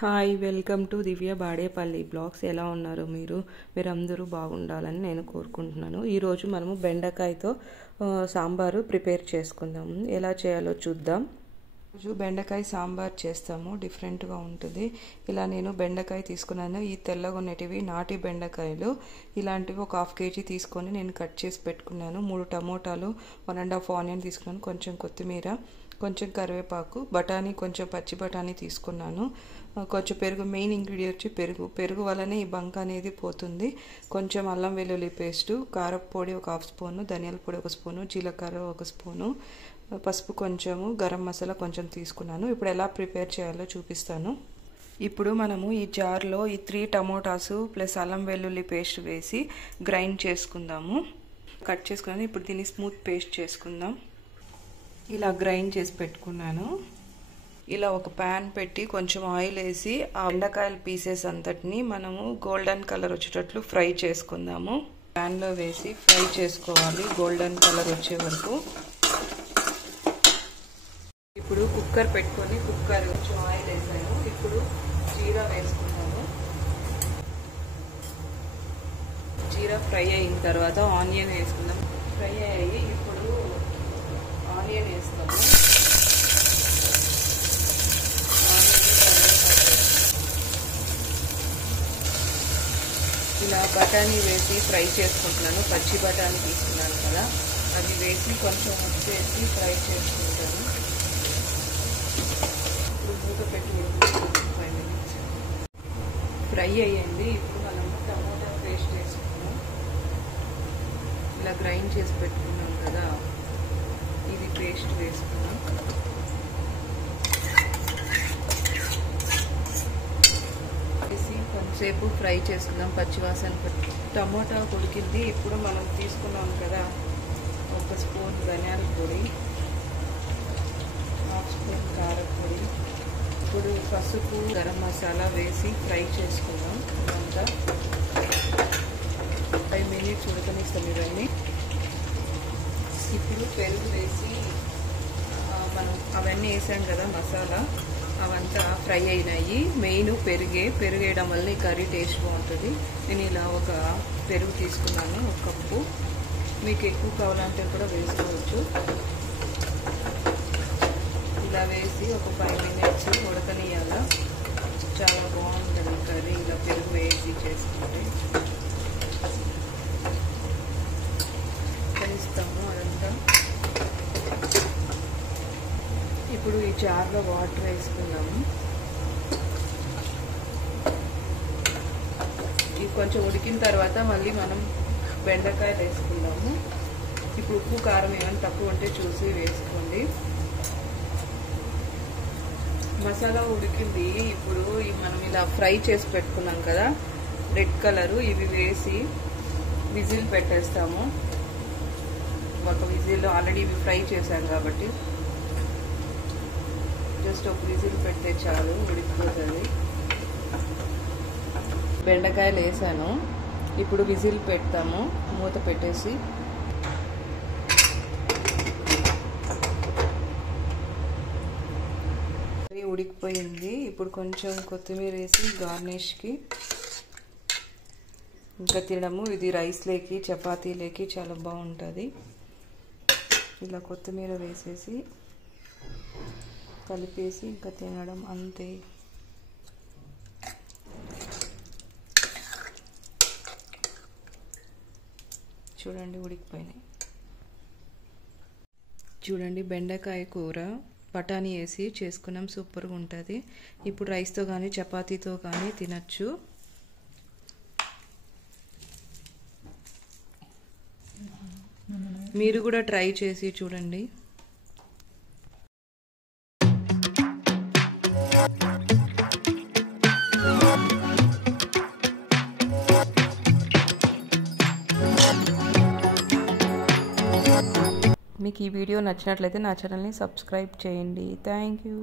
Hi welcome to Divya Badepalli blogs. ఎలా ఉన్నారు మీరందరూ బాగుండాలని నేను కోరుకుంటున్నాను. ఈరోజు మనము బెండకాయతో సాంబారు ప్రిపేర్ చేసుకుందాము. ఎలా చేయాలో చూద్దాం. రోజు బెండకాయ సాంబార్ చేస్తాము, డిఫరెంట్గా ఉంటుంది. ఇలా నేను బెండకాయ తీసుకున్నాను. ఈ తెల్లగా ఉన్నటివి నాటి బెండకాయలు. ఇలాంటివి ఒక 1/2 kg తీసుకొని నేను కట్ చేసి పెట్టుకున్నాను. 3 టమోటాలు, 1.5 ఆనియన్ తీసుకున్నాను, కొంచెం కొత్తిమీర, కొంచెం కరివేపాకు, బఠానీ, కొంచెం పచ్చి బఠానీ తీసుకున్నాను, కొంచెం పెరుగు. మెయిన్ ఇంగ్రీడియంట్ వచ్చి పెరుగు వల్లనే ఈ బంక అనేది పోతుంది. కొంచెం అల్లం వెల్లుల్లి పేస్టు, కారపొడి ఒక 1/2 స్పూను, ధనియాల పొడి 1 స్పూను, జీలకర్ర 1 స్పూను, పసుపు కొంచెము, గరం మసాలా కొంచెం తీసుకున్నాను. ఇప్పుడు ఎలా ప్రిపేర్ చేయాలో చూపిస్తాను. ఇప్పుడు మనము ఈ జార్లో ఈ 3 టమోటాసు ప్లస్ అల్లం వెల్లుల్లి పేస్ట్ వేసి గ్రైండ్ చేసుకుందాము. కట్ చేసుకున్నాను. ఇప్పుడు దీన్ని స్మూత్ పేస్ట్ చేసుకుందాం. ఇలా గ్రైండ్ చేసి పెట్టుకున్నాను. ఇలా ఒక ప్యాన్ పెట్టి కొంచెం ఆయిల్ వేసి ఆ బెండకాయల పీసెస్ అంతటిని మనము గోల్డెన్ కలర్ వచ్చేటట్లు ఫ్రై చేసుకుందాము. ప్యాన్లో వేసి ఫ్రై చేసుకోవాలి గోల్డెన్ కలర్ వచ్చే వరకు. ఇప్పుడు కుక్కర్ పెట్టుకొని కొంచెం ఆయిల్ వేసాను. ఇప్పుడు జీరా వేసుకున్నాను. జీరా ఫ్రై అయిన తర్వాత ఆనియన్ వేసుకుందాం. ఫ్రై అయ్యి ఇప్పుడు ఆనియన్ వేస్తాము. ఇలా బఠానీ వేసి ఫ్రై చేసుకుంటున్నాను. పచ్చి బఠానీ తీసుకున్నాను కదా, అది వేసి కొంచెం ఉప్పు వేసి ఫ్రై చేసుకుంటాను. ఇప్పుడు మూత పెట్టి 5 minutes ఫ్రై అయ్యింది. ఇప్పుడు మనము టమోటా పేస్ట్ వేసుకున్నాం. ఇలా గ్రైండ్ చేసి పెట్టుకున్నాం కదా, ఇది పేస్ట్ వేసుకున్నాం. వేసి కొంచెంసేపు ఫ్రై చేసుకుందాం పచ్చివాసన. టమోటా ఉడికింది. ఇప్పుడు మనం తీసుకున్నాం కదా 1 స్పూన్ ధనియాల పొడి, 1/2 స్పూన్ కారపొడి, ఇప్పుడు పసుపు, గరం మసాలా వేసి ఫ్రై చేసుకుందాం. ఇదంతా 5 minutes ఉడకనిస్తాం ఇవన్నీ. ఇప్పుడు పెరుగు వేసి మనం అవన్నీ వేసాం కదా మసాలా, అవంతా ఫ్రై అయినాయి. మెయిన్ పెరుగు వేయడం వల్ల ఈ కర్రీ టేస్ట్ బాగుంటుంది. నేను ఇలా ఒక పెరుగు తీసుకున్నాను, 1 కప్పు. మీకు ఎక్కువ కావాలంటే కూడా వేసుకోవచ్చు. ఇలా వేసి ఒక 5 minutes ఉడకనియాల. చాలా బాగుంటుంది కర్రీ ఇలా పెరుగు వేసి చేసుకుంటే. కలుస్తాము అదంతా. ఇప్పుడు ఈ జార్లో వాటర్ వేసుకున్నాము. ఇది కొంచెం ఉడికిన తర్వాత మళ్ళీ మనం బెండకాయలు వేసుకుందాము. ఇప్పుడు ఉప్పు కారం ఏమైనా తక్కువ ఉంటే చూసి వేసుకోండి. మసాలా ఉడికింది. ఇప్పుడు మనం ఇలా ఫ్రై చేసి పెట్టుకున్నాం కదా రెడ్ కలరు, ఇవి వేసి విజిల్ పెట్టేస్తాము. 1 విజిల్ ఆల్రెడీ ఇవి ఫ్రై చేశాం కాబట్టి జస్ట్ 1 విజిల్ పెడితే చాలు, ఉడికిపోతుంది. బెండకాయలు వేసాను. ఇప్పుడు విజిల్ పెడతాము మూత పెట్టేసి. ఉడికిపోయింది. ఇప్పుడు కొంచెం కొత్తిమీర వేసి గార్నిష్కి ఇంకా తినడము. ఇది రైస్లోకి చపాతీలోకి చాలా బాగుంటుంది. ఇలా కొత్తిమీర వేసేసి కలిపేసి ఇంకా తినడం అంతే. చూడండి ఉడికిపోయినాయి. చూడండి బెండకాయ కూర బఠానీ వేసి చేసుకున్నాం, సూపర్గా ఉంటుంది. ఇప్పుడు రైస్తో కానీ చపాతీతో కానీ తినచ్చు. మీరు కూడా ట్రై చేసి చూడండి. మీకు ఈ వీడియో నచ్చినట్లయితే నా ఛానల్ని సబ్స్క్రైబ్ చేయండి. Thank you.